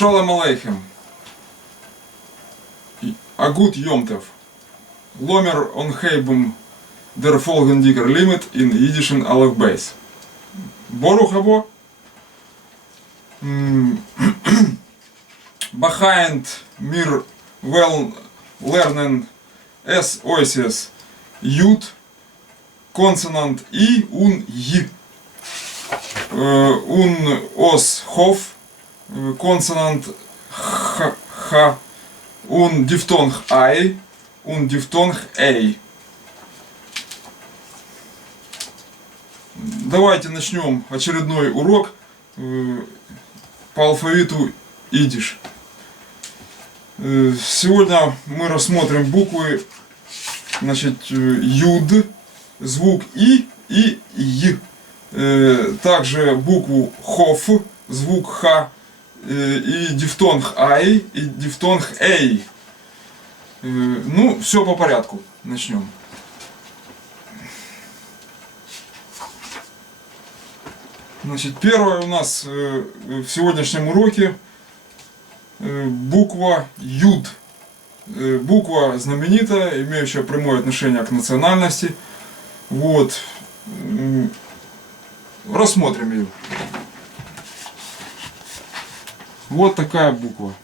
Шалом алейхем. Агут Йомтев. Ломер он хейбум der folgendiger limit in Yiddischen Alphabet. Борух або. Behind mir well lernen es oises Jud, consonant I und J. Un os hof, consonant H, un diphthong I, un diphthong A. Давайте начнем очередной урок по алфавиту идиш. Сегодня мы рассмотрим буквы, значит, Юд, звук И и Й. Также букву Хоф, звук Х, и дифтонг Ай, и дифтонг Эй. Ну, все по порядку. Начнем. Значит, первое у нас в сегодняшнем уроке буква Юд. Буква знаменитая, имеющая прямое отношение к национальности. Вот. Рассмотрим ее. Вот такая буква.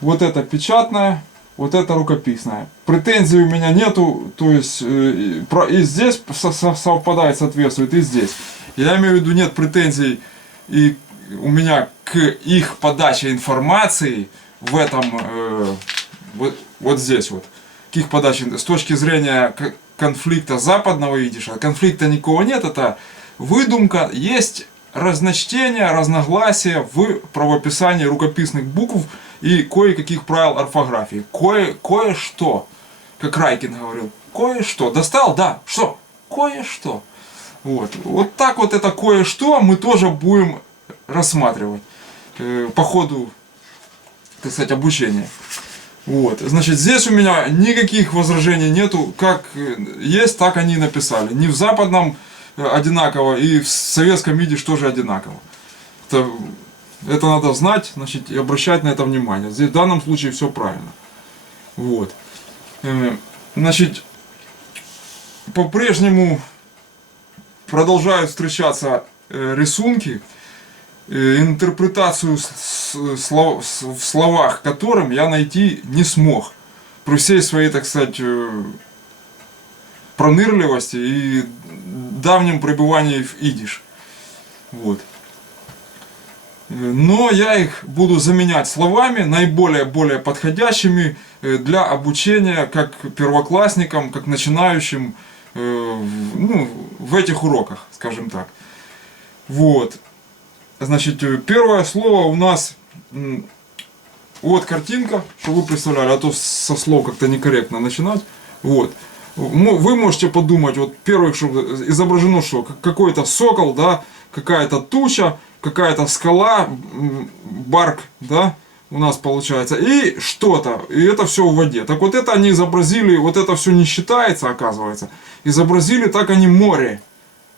Вот это печатная, вот это рукописная. Претензий у меня нету, то есть и здесь совпадает, соответствует, и здесь. Я имею в виду, нет претензий и у меня к их подаче информации в этом, вот здесь вот, к их подаче, с точки зрения конфликта западного идиша. Конфликта никакого нет, это выдумка, есть разночтения, разногласия в правописании рукописных букв и кое-каких правил орфографии. Кое-что, как Райкин говорил, кое-что. Достал? Да. Что? Кое-что. Вот так вот это кое-что мы тоже будем рассматривать по ходу, так сказать, обучения. Вот. Значит, здесь у меня никаких возражений нету, как есть, так они и написали. Не в западном одинаково, и в советском идиш тоже одинаково. Это надо знать, значит, и обращать на это внимание. Здесь в данном случае все правильно. Вот. Значит, по-прежнему продолжают встречаться рисунки, интерпретацию в словах которым я найти не смог. При всей своей, так сказать, пронырливости и давнем пребывании в идиш. Вот. Но я их буду заменять словами, более подходящими для обучения как первоклассникам, как начинающим, ну, в этих уроках, скажем так. Вот. Значит, первое слово у нас, вот картинка, чтобы вы представляли, а то со слов как-то некорректно начинать. Вот. Вы можете подумать, вот первое, что изображено, что какой-то сокол, да, какая-то туча, какая-то скала, барк, да, у нас получается, и что-то, и это все в воде. Так вот это они изобразили, вот это все не считается, оказывается, изобразили так они море.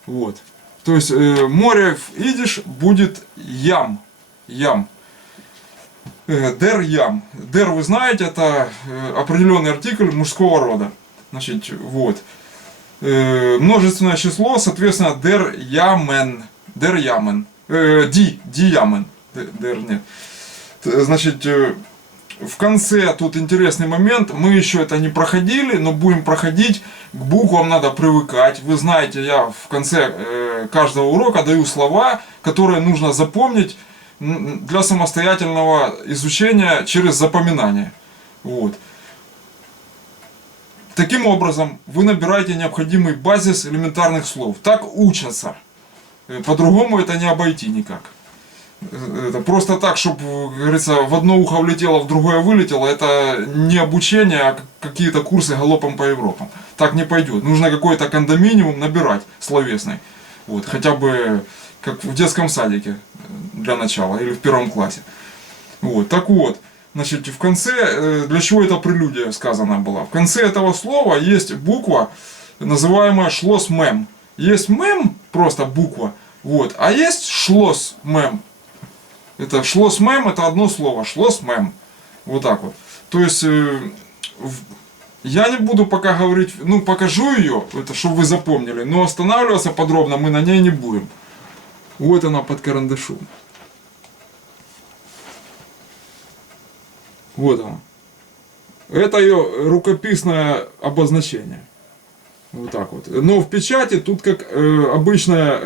Вот. То есть море в идиш будет ям. Ям. Дер ям. Дер, вы знаете, это определенный артикль мужского рода. Значит, вот. Множественное число, соответственно, дер ямен. Дер ямен. Ди ямен. Дер нет. Значит, в конце тут интересный момент. Мы еще это не проходили, но будем проходить. К буквам надо привыкать. Вы знаете, я в конце каждого урока даю слова, которые нужно запомнить для самостоятельного изучения через запоминание. Вот. Таким образом, вы набираете необходимый базис элементарных слов. Так учатся. По-другому это не обойти никак. Это просто так, чтобы, как говорится, в одно ухо влетело, в другое вылетело, это не обучение, а какие-то курсы галопом по Европам. Так не пойдет. Нужно какой-то кондоминиум набирать словесный. Вот, хотя бы как в детском садике для начала или в первом классе. Вот, так вот, значит, в конце, для чего эта прелюдия сказана была? В конце этого слова есть буква, называемая 'шлос мем'. Есть мем, просто буква, вот, а есть 'шлос мем'. Это шлосмем, это одно слово, шлосмем. Вот так вот. То есть, я не буду пока говорить, ну, покажу ее, это, чтобы вы запомнили, но останавливаться подробно мы на ней не будем. Вот она под карандашом. Вот она. Это ее рукописное обозначение. Вот так вот. Но в печати тут как обычно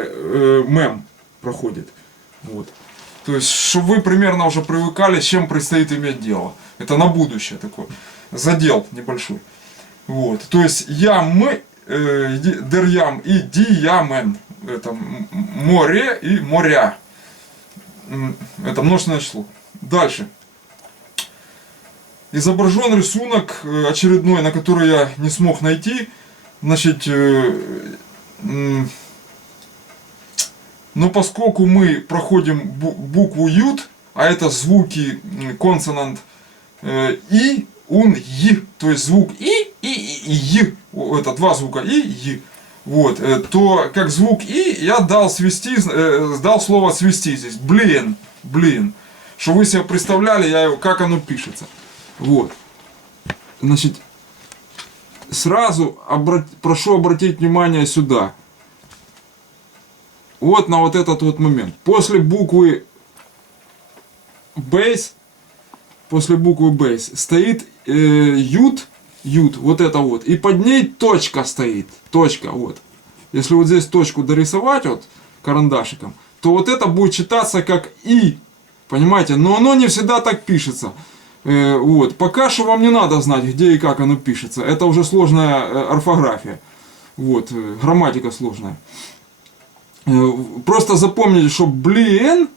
мем проходит. Вот. То есть, чтобы вы примерно уже привыкали, с чем предстоит иметь дело. Это на будущее такой задел небольшой. Вот. То есть мы, дерьям и диямен. Это море и моря. Это множественное число. Дальше. Изображен рисунок очередной, на который я не смог найти. Значит, но поскольку мы проходим букву ют, а это звуки консонант и, ун, й, то есть звук и й, это два звука и, й, вот, то как звук и я дал свести, дал слово свести здесь, блин, чтобы вы себе представляли, как оно пишется. Вот. Значит, сразу прошу обратить внимание сюда. Вот на вот этот вот момент. После буквы base, стоит ют, вот это вот. И под ней точка стоит. Точка, вот. Если вот здесь точку дорисовать вот карандашиком, то вот это будет читаться как и. Понимаете? Но оно не всегда так пишется. Вот. Пока что вам не надо знать, где и как оно пишется. Это уже сложная орфография. Вот. Грамматика сложная. Просто запомните, что блин,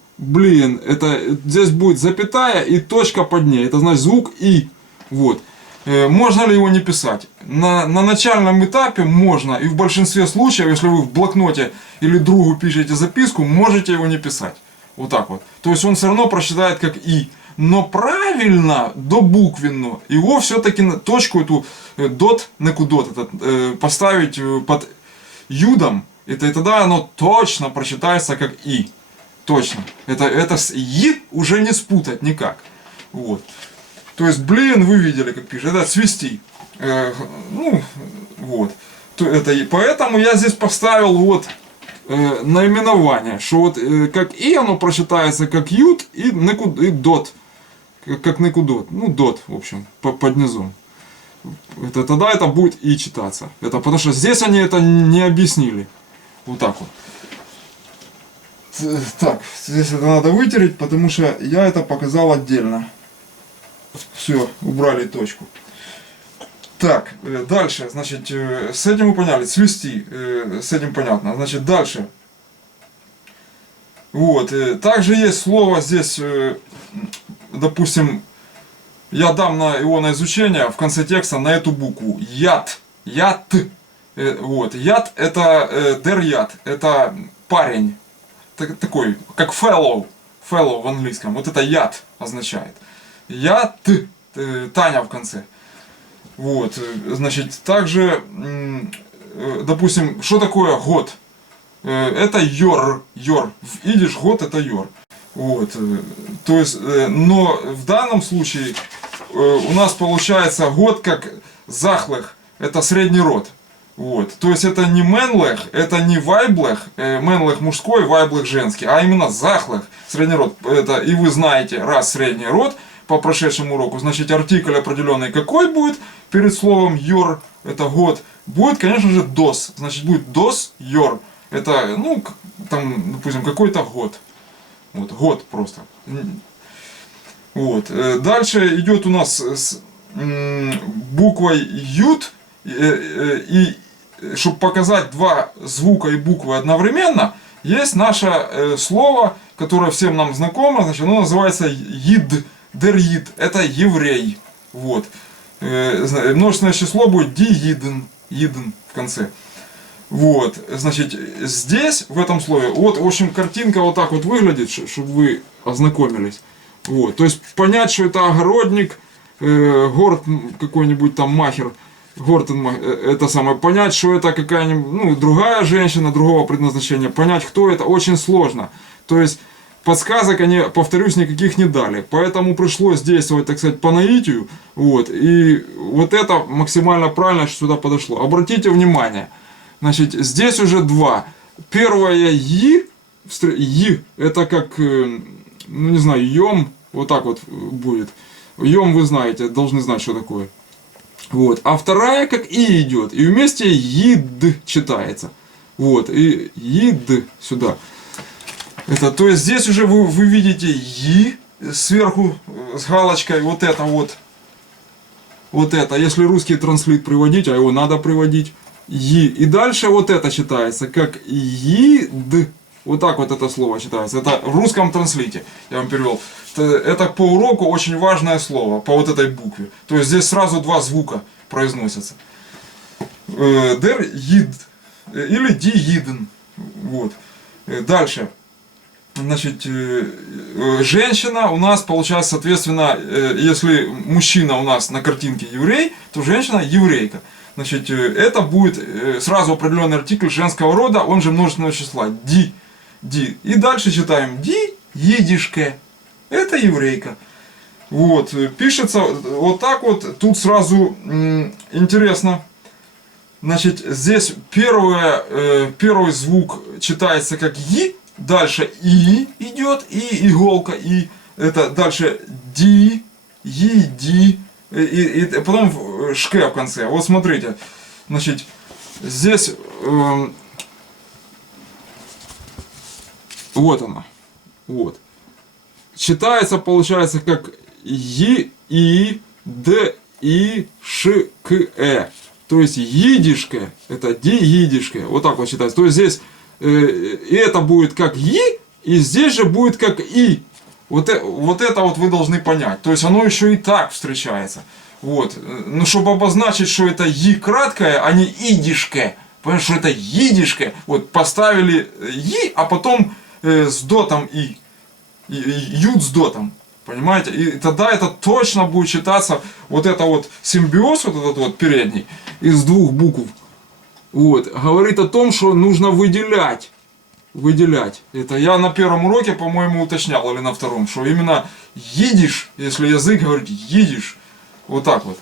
это здесь будет запятая и точка под ней. Это значит звук и. Вот. Можно ли его не писать? На начальном этапе можно, и в большинстве случаев, если вы в блокноте или другу пишете записку, можете его не писать. Вот так вот. То есть он все равно прочитает как и. Но правильно, добуквенно, его все-таки точку эту дот, некудот, поставить под юдом, и тогда оно точно прочитается как и. Точно. Это с и уже не спутать никак. Вот. То есть, блин, вы видели, как пишет. Это свести. Ну, вот. Поэтому я здесь поставил вот наименование, что вот как и оно прочитается как ют и дот. Как некудот. Ну, дот, в общем, под низом. Тогда это будет и читаться. Это потому что здесь они это не объяснили. Вот так вот. Так, здесь это надо вытереть, потому что я это показал отдельно. Все, убрали точку. Так, дальше, значит, с этим мы поняли, свести, с этим понятно. Значит, дальше. Вот, также есть слово здесь, допустим, я дам его на изучение в конце текста на эту букву. Яд. Вот, яд это дерьят, это парень. Такой, как fellow в английском. Вот это яд означает. Яд, Таня в конце. Вот, значит, также, допустим, что такое год? Это йор. В идиш год это йор. Вот, то есть, но в данном случае у нас получается год как захлех, это средний род. Вот, то есть это не менлех, это не вайблех, менлех мужской, вайблех женский, а именно захлех, средний род. Это, и вы знаете, раз средний род по прошедшему уроку, значит артикль определенный какой будет перед словом йор, это год, будет, конечно же, дос, значит будет дос йор, это, ну, там, допустим, какой-то год. Вот, год просто. Вот. Дальше идет у нас с буквой ют, и чтобы показать два звука и буквы одновременно, есть наше слово, которое всем нам знакомо, значит, оно называется йид, дерьид, это еврей. Вот. Множественное число будет дииден, иден в конце. Вот, значит, здесь, в этом слове, вот, в общем, картинка вот так вот выглядит, чтобы вы ознакомились. Вот, то есть понять, что это огородник, город какой-нибудь там махер, Гортен, это самое, понять, что это какая-нибудь, ну, другая женщина, другого предназначения, понять, кто это, очень сложно. То есть подсказок они, повторюсь, никаких не дали. Поэтому пришлось действовать, так сказать, по наитию. Вот. И вот это максимально правильно, что сюда подошло. Обратите внимание. Значит, здесь уже два. Первое «и» это как, ну не знаю, «йом», вот так вот будет. «Йом» вы знаете, должны знать, что такое. Вот. А вторая как «и» идет. И вместе «ид» читается. Вот. И «ид» сюда. Это, то есть здесь уже вы видите «и» сверху с галочкой. Вот это вот. Вот это. Если русский транслит приводить, а его надо приводить. «И». И дальше вот это читается как «ид». Вот так вот это слово читается. Это в русском транслите. Я вам перевел. Это по уроку очень важное слово. По вот этой букве. То есть здесь сразу два звука произносятся. Дер «ид». Или «ди иден». Вот. Дальше. Значит, женщина у нас получается, соответственно, если мужчина у нас на картинке еврей, то женщина еврейка. Значит, это будет сразу определенный артикль женского рода, он же множественного числа. Ди. Ди. И дальше читаем. Ди едишке. Это еврейка. Вот. Пишется вот так вот. Тут сразу интересно. Значит, здесь первый звук читается как «и». Дальше «и» идет. И иголка. И. Это дальше «ди». «Еди». И потом «шке» в конце. Вот смотрите. Значит, здесь... вот она. Вот. Читается, получается, как «и», «и», «д», «и», «ш», «к», «э». То есть «едишке» это «ди едишке». Вот так вот читается. То есть здесь и это будет как «и», и здесь же будет как «и». Вот это вот вы должны понять. То есть оно еще и так встречается. Вот. Но чтобы обозначить, что это «и» краткое, а не «идишке». Потому что это «едишке». Вот поставили «и», а потом с дотом «и». «Ют» с дотом. Понимаете? И тогда это точно будет читаться вот это вот симбиоз, вот этот вот передний, из двух букв. Вот. Говорит о том, что нужно выделять. Выделять. Это я на первом уроке, по-моему, уточнял, или на втором, что именно «едиш», если язык говорит «едиш». Вот так вот.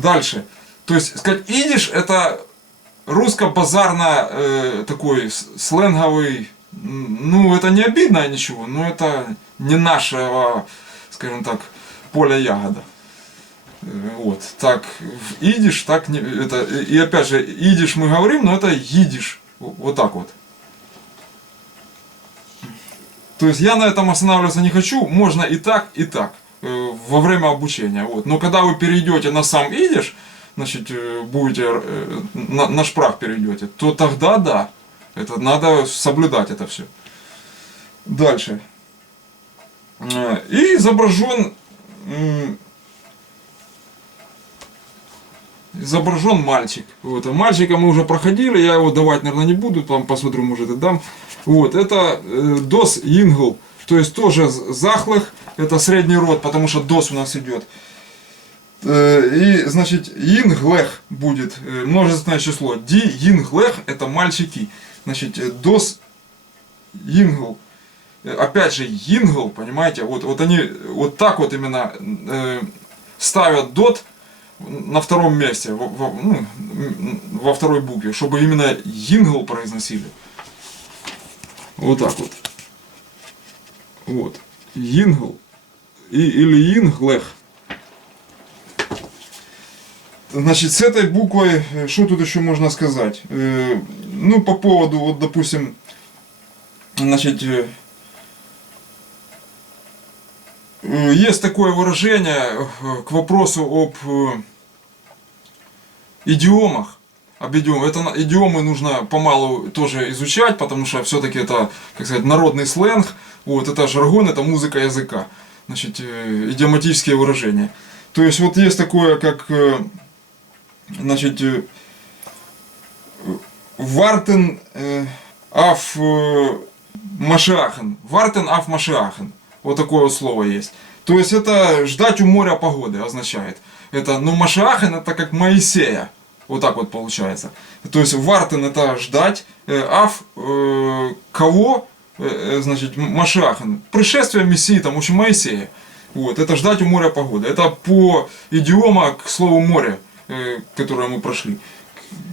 Дальше. То есть, сказать «идиш» это русско-базарно такой сленговый, ну, это не обидно ничего, но это не нашего, скажем так, поля ягода. Вот, так, в идиш, так не, это, и опять же, идиш мы говорим, но это едиш, вот так вот. То есть я на этом останавливаться не хочу, можно и так, во время обучения. Вот. Но когда вы перейдете на сам идиш, значит, будете, на шпрах перейдете, то тогда да, это надо соблюдать это все. Дальше. И изображен мальчик. Вот. А мальчика мы уже проходили, я его давать, наверное, не буду, там посмотрю, может и дам. Вот. Это дос ингл, то есть тоже захлых, это средний род, потому что дос у нас идет. И, значит, инглех будет множественное число. Ди инглех это мальчики. Значит, дос ингл. Опять же, ингл, понимаете, вот они вот так вот именно ставят дот на втором месте, во второй букве, чтобы именно ингл произносили. Вот так вот. Вот. Ингл. Или инглех. Значит, с этой буквой, что тут еще можно сказать? Ну, по поводу, вот, допустим, значит, есть такое выражение к вопросу об идиомах. Об идиомах. Это идиомы нужно помалу тоже изучать, потому что все-таки это, как сказать, народный сленг. Вот, это жаргон, это музыка языка. Значит, идиоматические выражения. То есть, вот есть такое, как, значит, вартен аф машиахен. Вартен аф машиахен. Вот такое вот слово есть. То есть это ждать у моря погоды означает. Это, ну, Машиахен это как Моисея. Вот так вот получается. То есть вартен это ждать, аф кого, значит, Машиахен, пришествие Мессии, там, учим Моисея. Вот, это ждать у моря погоды. Это по идиома к слову море, которое мы прошли.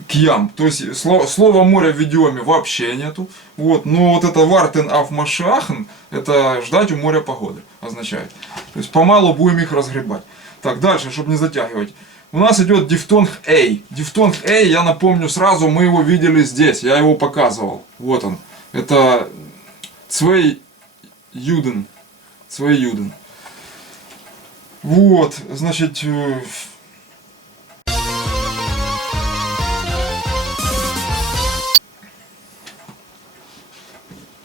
Кьям. То есть слова море в идиоме вообще нету. Вот, но вот это вартен аф Машиахен, это ждать у моря погоды означает. То есть помалу будем их разгребать. Так, дальше, чтобы не затягивать. У нас идет дифтонг «эй». Дифтонг «эй», я напомню сразу, мы его видели здесь, я его показывал. Вот он. Это Цвей Юден. Цвей Юден. Вот, значит...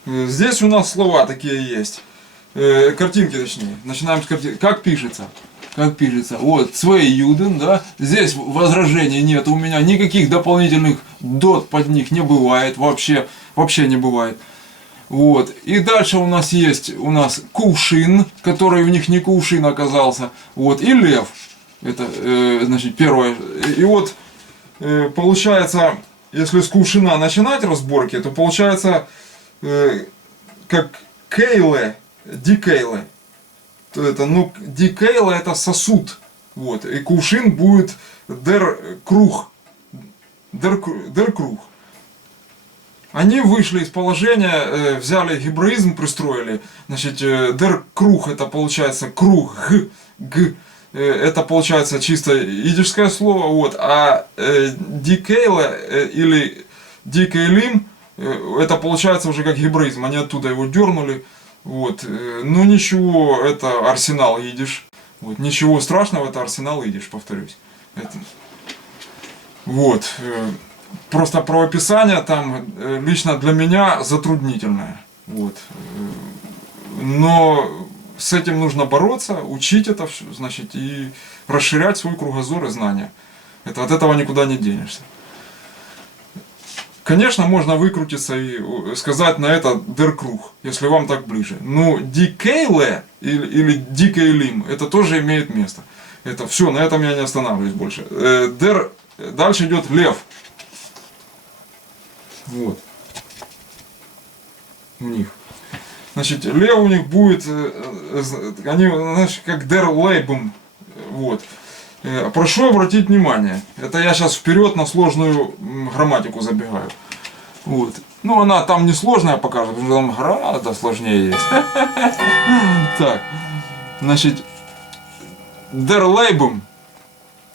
Здесь у нас слова такие есть. Картинки точнее. Начинаем с картинки. Как пишется? Как пишется. Вот, Цвей Юден, да. Здесь возражений нет. У меня никаких дополнительных дот под них не бывает. Вообще не бывает. Вот. И дальше у нас есть кувшин, который у них не кувшин оказался. Вот. И лев. Это, значит, первое. И вот, получается, если с кувшина начинать разборки, то получается, как кейле, дикейле. То это, ну, дикейле это сосуд. Вот. И кувшин будет дер круг. Дер круг. Они вышли из положения, взяли гебраизм, пристроили. Значит, дер круг это получается круг, г, это получается чисто идишское слово. Вот. А дикейле или дикейлим это получается уже как гебраизм. Они оттуда его дернули. Вот. Ну ничего, это арсенал идиш. Вот. Ничего страшного, это арсенал идиш, повторюсь. Это... Вот. Просто правописание там лично для меня затруднительное. Вот. Но с этим нужно бороться, учить это все, значит, и расширять свой кругозор и знания. Это, от этого никуда не денешься. Конечно, можно выкрутиться и сказать на это деркруг, если вам так ближе. Но дикейле или дикейлим, это тоже имеет место. Это все, на этом я не останавливаюсь больше. Дальше идет лев. Вот. У них. Значит, лев у них будет, они, значит, как дер лейбум. Вот. Прошу обратить внимание, это я сейчас вперед на сложную грамматику забегаю. Вот. Ну, она там не сложная покажет, потому что там гораздо сложнее есть. Так. Значит, der Leben.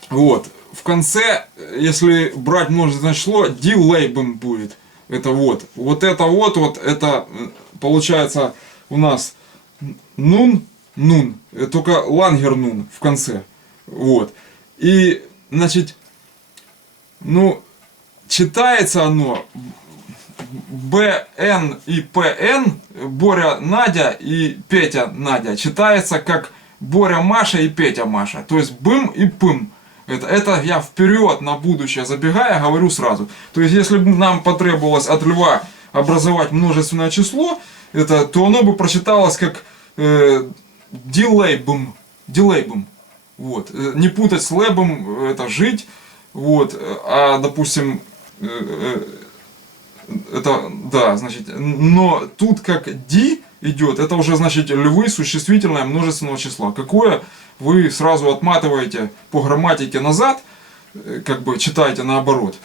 Вот. В конце, если брать множественное число, die Leben будет. Это вот. Вот это вот, это получается у нас нун, только лангер нун в конце. Вот. И, значит, ну, читается оно БН и ПН, Боря Надя и Петя Надя, читается как Боря Маша и Петя Маша. То есть бым и пым. Это я вперед на будущее забегая говорю сразу. То есть если бы нам потребовалось от льва образовать множественное число, то оно бы прочиталось как дилейбум. Вот. Не путать с лэбом, это жить. Вот. А, допустим, это, да, значит, но тут как ди идет, это уже, значит, львы существительное множественного числа. Какое вы сразу отматываете по грамматике назад, как бы читаете наоборот,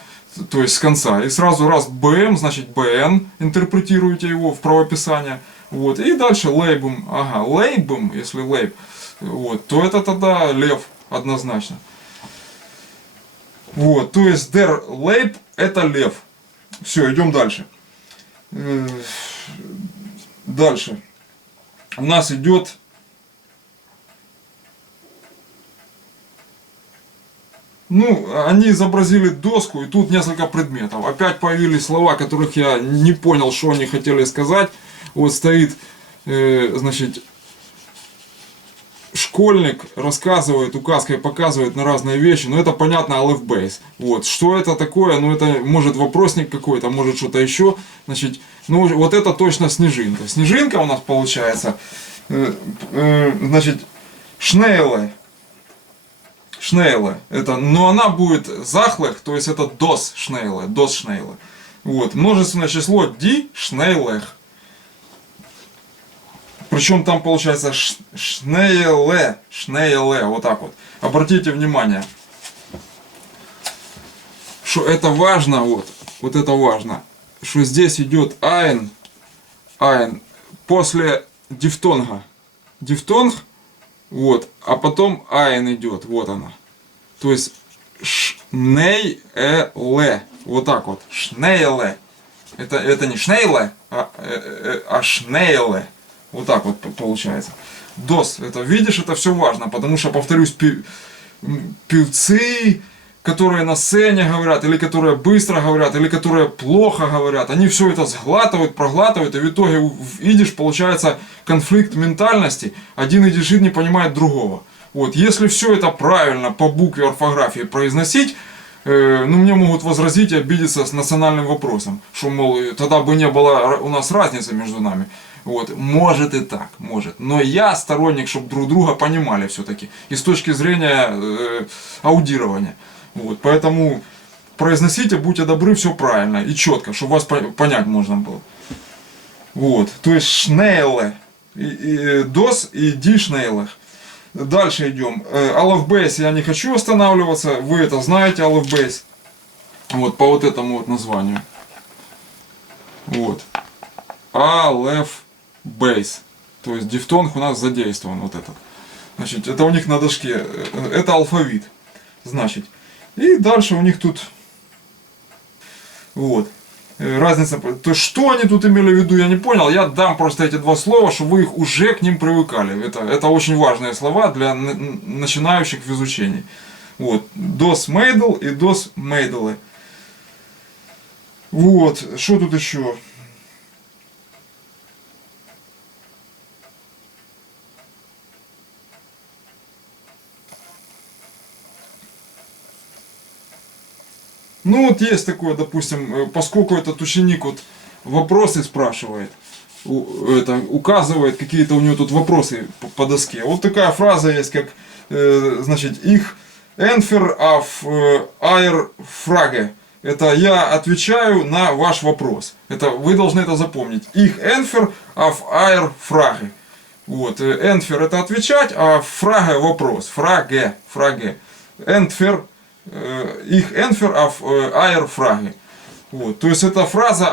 то есть с конца. И сразу раз БМ, значит БН, интерпретируете его в правописание. Вот. И дальше лейбум. Ага, лейбум, если лейб. Вот, то это тогда лев однозначно. Вот, то есть der Leib это лев. Все, идем дальше. Дальше. У нас идет они изобразили доску, и тут несколько предметов. Опять появились слова, которых я не понял, что они хотели сказать. Вот стоит, значит, школьник рассказывает, указкой показывает на разные вещи, но это понятно, Aleph Base. Вот. Что это такое? Ну, это может вопросник какой-то, может что-то еще. Значит, ну, вот это точно снежинка. Снежинка у нас получается, значит, Шнейле. Шнейле. Это, но она будет захлех, то есть это дос шнейле, дос шнейле. Вот. Множественное число ди шнейлех. Причем там получается шнейле, шнейле, вот так вот. Обратите внимание, что это важно, вот это важно, что здесь идет айн, после дифтонга. Дифтонг, вот, а потом айн идет, вот она. То есть шнейле, вот так вот, шнейле. Это не шнейле, а шнейле. Вот так вот получается. Дос, это видишь, это все важно, потому что, повторюсь, певцы, которые на сцене говорят, или которые быстро говорят, или которые плохо говорят, они все это сглатывают, проглатывают, и в итоге в идиш получается конфликт ментальности, один идишит не понимает другого. Вот, если все это правильно по букве орфографии произносить, ну, мне могут возразить и обидеться с национальным вопросом, что, мол, тогда бы не было у нас разницы между нами. Вот. Может и так, может. Но я сторонник, чтобы друг друга понимали все-таки. И с точки зрения аудирования. Вот. Поэтому произносите, будьте добры, все правильно и четко, чтобы вас понять можно было. Вот. То есть шнейле, дос и ди шнейлех. Дальше идем. Aleph Base я не хочу останавливаться. Вы это знаете, Aleph Base. Вот по вот этому вот названию. Вот. Aleph Base. То есть дифтонг у нас задействован вот этот. Значит, это у них на доске. Это алфавит. Значит. И дальше у них тут. Вот. Разница. То есть, что они тут имели в виду, я не понял. Я дам просто эти два слова, чтобы вы их уже к ним привыкали. Это очень важные слова для начинающих в изучении. Вот. Dos Meidel и Dos Meidele. Вот. Что тут еще? Ну вот есть такое, допустим, поскольку этот ученик вот вопросы спрашивает, указывает какие-то у него тут вопросы по доске. Вот такая фраза есть, как, значит, их Entfer auf Eure Frage. Это я отвечаю на ваш вопрос. Это вы должны это запомнить. Их Entfer auf Eure Frage. Вот, Entfer это отвечать, а Frage вопрос. Frage, Frage. Entfer их Entfer auf Eure Frage. Вот. То есть это фраза,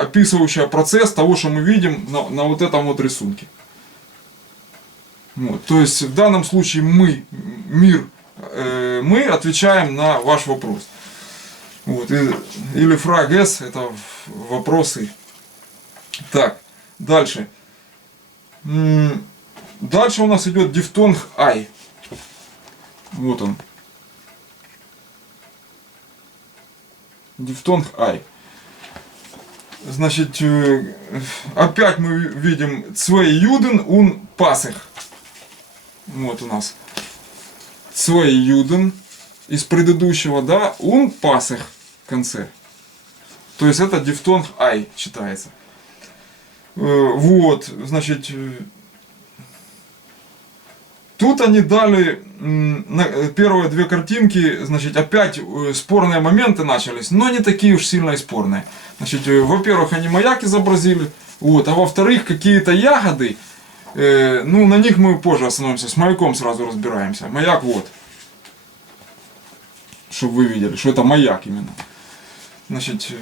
описывающая процесс того, что мы видим на вот этом вот рисунке. Вот. То есть в данном случае мы отвечаем на ваш вопрос. Вот. Или Frages, это вопросы. Так, дальше. Дальше у нас идет дифтонг I. Вот он. Дифтонг I. Значит, опять мы видим zwei Juden und Passig. Вот у нас zwei Juden из предыдущего, да, und Passig в конце. То есть это дифтонг I читается. Вот, значит, тут они дали первые две картинки, значит, опять спорные моменты начались, но не такие уж сильно и спорные. Значит, во-первых, они маяк изобразили, вот, а во-вторых, какие-то ягоды, ну, на них мы позже остановимся, с маяком сразу разбираемся. Маяк вот, чтобы вы видели, что это маяк именно. Значит,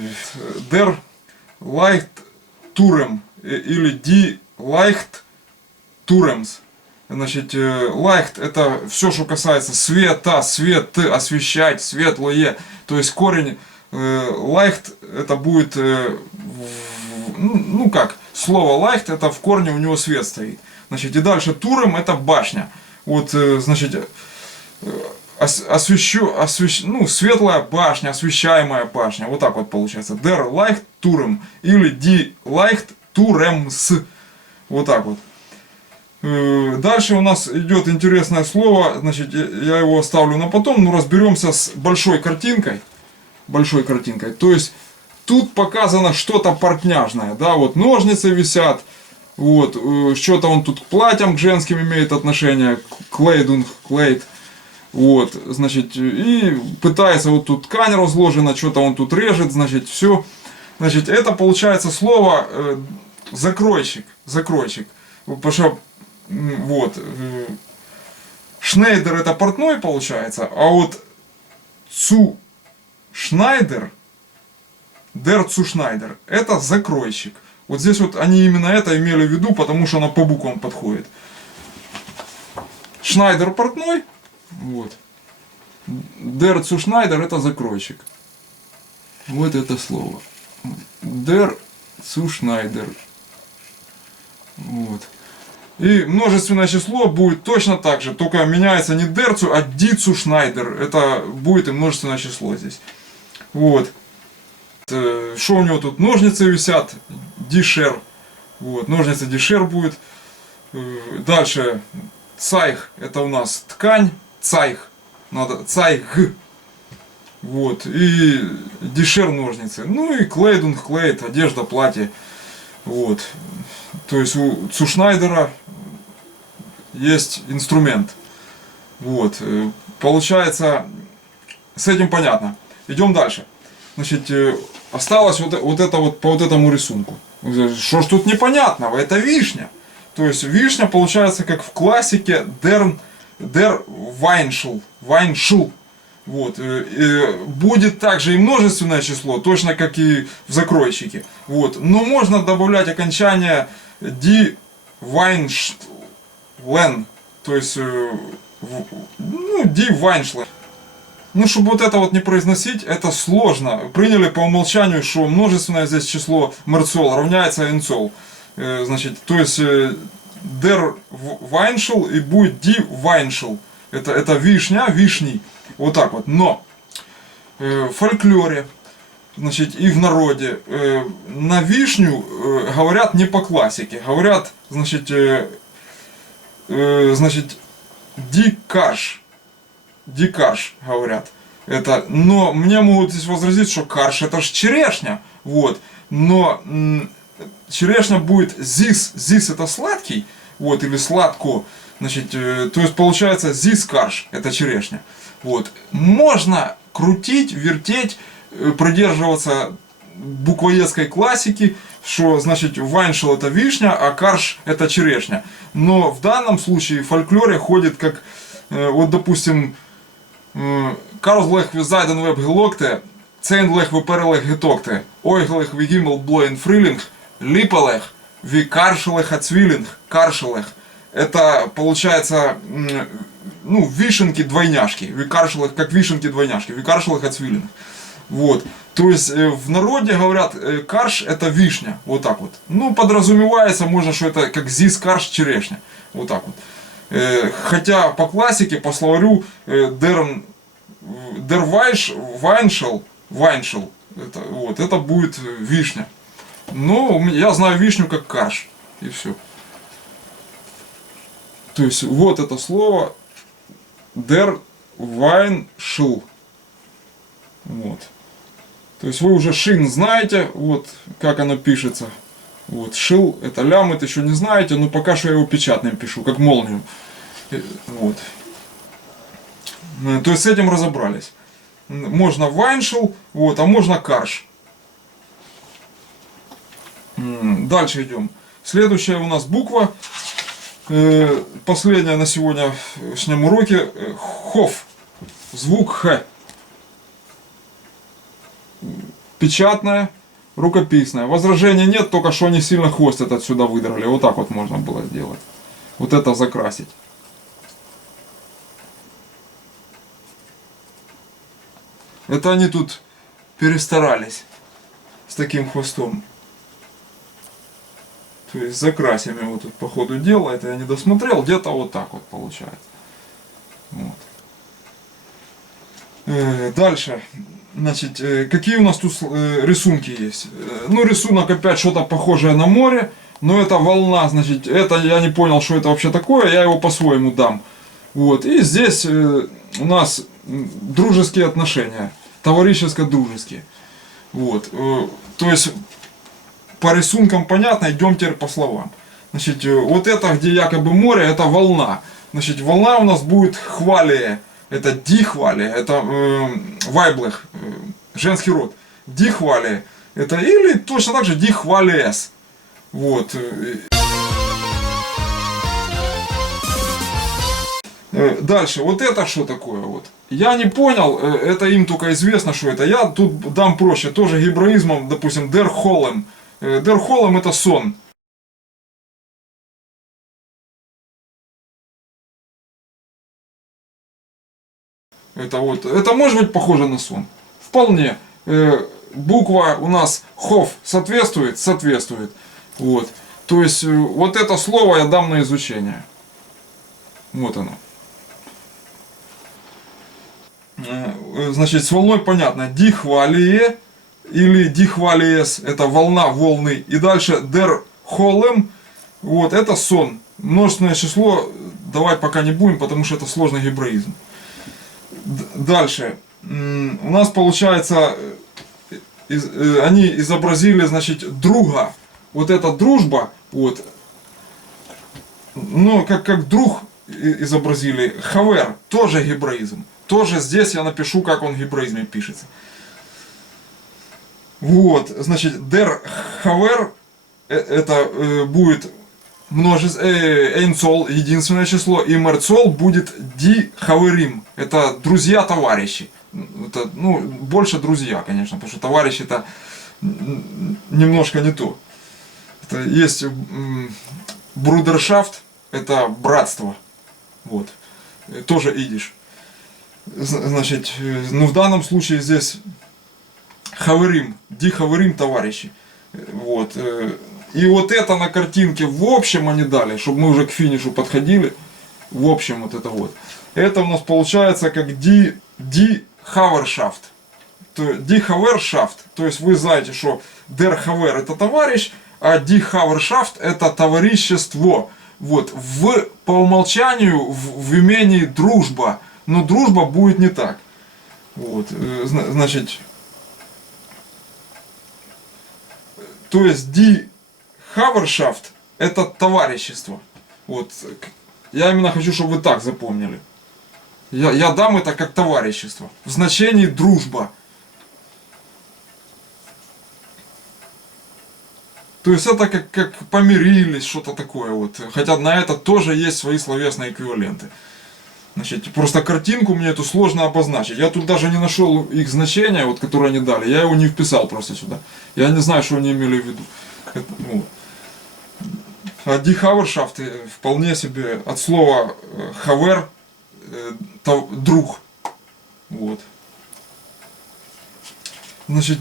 der Leicht Turm или die Leicht Turms. Значит, leicht это все, что касается света, свет, освещать, светлое. То есть корень leicht это будет, ну как, слово leicht это в корне у него свет стоит. Значит, и дальше Turm это башня. Вот, значит, ну, светлая башня, освещаемая башня. Вот так вот получается. Der Leicht Turm или die Leicht Turms. Вот так вот. Дальше у нас идет интересное слово, значит, я его оставлю на потом, но разберемся с большой картинкой. Большой картинкой. То есть тут показано что-то портняжное, да, вот ножницы висят, вот, что-то он тут к платьям к женским имеет отношение, клейдунг, клейд. Вот, значит, и пытается, вот тут ткань разложена, что-то он тут режет, значит, все. Значит, это получается слово закройщик, закройщик. Потому что, вот, Шнейдер это портной получается, а вот Цу Шнайдер, Дер Цу Шнайдер, это закройщик. Вот здесь вот они именно это имели в виду, потому что она по буквам подходит. Шнайдер портной, вот. Дер Цу Шнайдер это закройщик. Вот это слово. Дер Цу Шнайдер. Вот. И множественное число будет точно так же, только меняется не Дерцу, а Дицу Шнайдер. Это будет и множественное число здесь. Вот. Что у него тут? Ножницы висят. Дишер. Вот. Ножницы дишер будет. Дальше. Цайх. Это у нас ткань. Цайх. Надо. Цайх. Вот. И дишер ножницы. Ну и клейдунг, клейд. Одежда, платье. Вот. То есть у Цушнайдера есть инструмент. Вот. Получается, с этим понятно. Идем дальше. Значит, осталось вот это вот по вот этому рисунку. Что ж тут непонятного? Это вишня. То есть вишня получается как в классике дер вайншл. Вайншл. Вот. Будет также и множественное число, точно как и в закройщике. Вот. Но можно добавлять окончание ди вайншлен. То есть ну, ди вайншлен. Ну, чтобы вот это вот не произносить, это сложно. Приняли по умолчанию, что множественное здесь число мерцол равняется энцол. Значит, то есть дер вайншл и будет ди вайншл. Это вишня, вишни. Вот так вот. Но в фольклоре, значит, и в народе на вишню говорят не по классике. Говорят, значит, дикарш. Дикарш говорят. Это, но мне могут здесь возразить, что карш это же черешня. Вот. Но черешня будет зис. Зис это сладкий. Вот, или сладко. Значит, то есть получается зис карш. Это черешня. Вот. Можно крутить, вертеть, придерживаться буквоедской классики, что значит вайншел это вишня, а карш это черешня. Но в данном случае в фольклоре ходит как, вот допустим, Карзлех визайден веб гелокте, цейнлех виперелех гетокте, ойглех вигимел блоен фрилинг, липалех викаршелех ацвилинг, каршелех. Это получается, ну, вишенки-двойняшки. Викаршелых, как вишенки-двойняшки. Викаршелых ацвилинг. Вот. То есть в народе говорят, карш это вишня. Вот так вот. Ну, подразумевается, можно, что это как зис карш черешня. Вот так вот. Хотя по классике, по словарю, дер вайншел, это, вот, это будет вишня. Но я знаю вишню как карш. И все. То есть вот это слово der Weinschl. Вот. То есть вы уже шин знаете, вот как оно пишется. Вот шил это лямыт еще не знаете, но пока что я его печатным пишу, как молнию. Вот. То есть с этим разобрались. Можно Weinschl, вот, а можно карш. Дальше идем. Следующая у нас буква. Последняя на сегодняшнем уроке. Хоф. Звук Х. Печатная, рукописная. Возражений нет, только что они сильно хвост этот сюда выдрали. Вот так вот можно было сделать. Вот это закрасить. Это они тут перестарались с таким хвостом. То есть закрасим его тут по ходу дела. Это я не досмотрел. Где-то вот так вот получается. Вот. Дальше. Значит, какие у нас тут рисунки есть? Ну, рисунок опять что-то похожее на море. Но это волна. Значит, это я не понял, что это вообще такое. Я его по-своему дам. Вот. И здесь у нас дружеские отношения. Товарищеско-дружеские. Вот. То есть по рисункам понятно, идем теперь по словам. Значит, вот это, где якобы море, это волна. Значит, волна у нас будет хвалия. это дихвали, это вайблех, женский род. Дихвали, это или точно так же дихвалес. Вот. Дальше, вот это что такое? Вот. Я не понял, это им только известно, что это. Я тут дам проще, тоже гебраизмом, допустим, дер холем. Дер холем это сон. Это вот, это может быть похоже на сон. Вполне. Буква у нас хов соответствует? Соответствует. Вот. То есть, вот это слово я дам на изучение. Вот оно. Значит, с волной понятно. Дихвалие или дихвалиес, это волна, волны. И дальше дер холем, вот, это сон. Множественное число давать пока не будем, потому что это сложный гебраизм. Дальше. У нас получается, они изобразили, значит, друга. Вот эта дружба, вот, ну, как друг изобразили. Хавер, тоже гебраизм. Тоже здесь я напишу, как он в гебраизме пишется. Вот, значит, дер хавер, это будет множество, эйнцол, единственное число, и мерцол будет ди хаверим, это друзья, товарищи. Это, ну, больше друзья, конечно, потому что товарищи это немножко не то. Это есть брудершафт, это братство, вот, тоже идиш. Значит, ну в данном случае здесь хаверим, ди хаверим, товарищи. Вот. И вот это на картинке в общем они дали, чтобы мы уже к финишу подходили. В общем вот это вот. Это у нас получается как ди хавершафт. Ди хавершафт. То есть вы знаете, что дер хавер это товарищ, а ди хавершафт это товарищество. Вот. По умолчанию в имении дружба. Но дружба будет не так. Вот. Значит, то есть ди хавершафт это товарищество. Вот. Я именно хочу, чтобы вы так запомнили. Я дам это как товарищество. В значении дружба. То есть это как помирились, что-то такое. Вот. Хотя на это тоже есть свои словесные эквиваленты. Значит, просто картинку мне эту сложно обозначить. Я тут даже не нашел их значения, вот, которые они дали. Я его не вписал просто сюда. Я не знаю, что они имели в виду. Ну. А дихавершафт вполне себе от слова хавер, друг. Вот. Значит,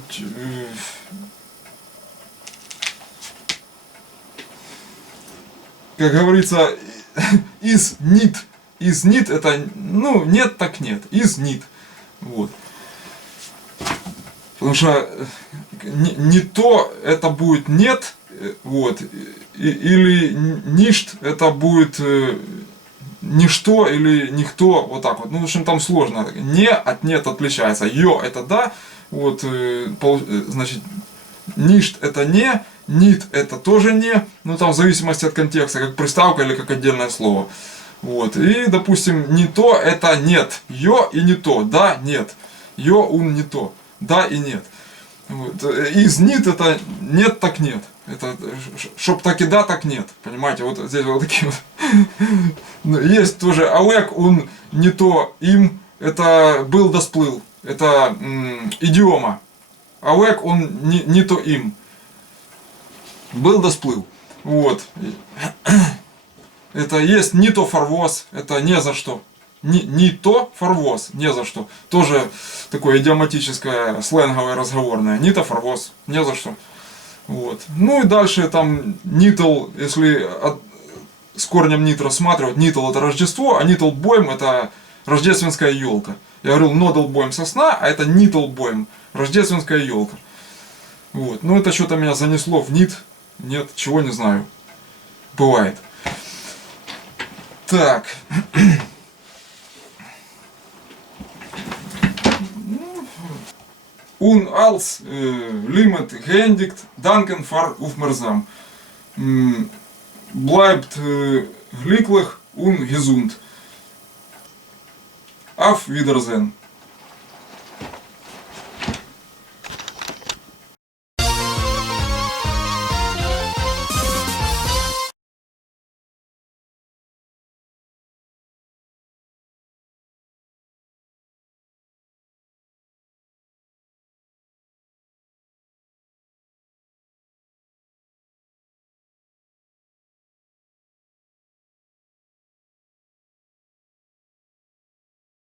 как говорится, из нит. Из нит это, ну, нет так нет. Из нит. Вот. Потому что не то это будет нет, вот, или ништ это будет ничто или никто, вот так вот. Ну, в общем, там сложно. Не от нет отличается. Йо это да, вот, значит, ништ это не, нит это тоже не, ну, там в зависимости от контекста, как приставка или как отдельное слово. Вот. И, допустим, не то это нет. Йо и не то. Да, нет. Йо, ун, не то. Да и нет. Вот. Из нит это нет, так нет. Это чтоб так и да, так нет. Понимаете, вот здесь вот такие вот. Есть тоже алек, он не то им. Это был да сплыл. Это идиома. Алек, он не то им. Был да сплыл. Вот. Это есть не то фарвоз, это не за что. Не то фарвоз, не за что. Тоже такое идиоматическое, сленговое, разговорное. Не то фарвоз, не за что. Вот. Ну и дальше там нитл, если с корнем нит рассматривать, нитл это Рождество, а нитлбойм это рождественская елка. Я говорил нодлбойм сосна, а это нитлбойм, рождественская елка. Вот. Ну это что-то меня занесло в нит. Нет, чего не знаю. Бывает. Так. Un als limit geëindigd, danken voor aufmerksam. Bleibt glücklich und gesund. Auf Wiedersehen.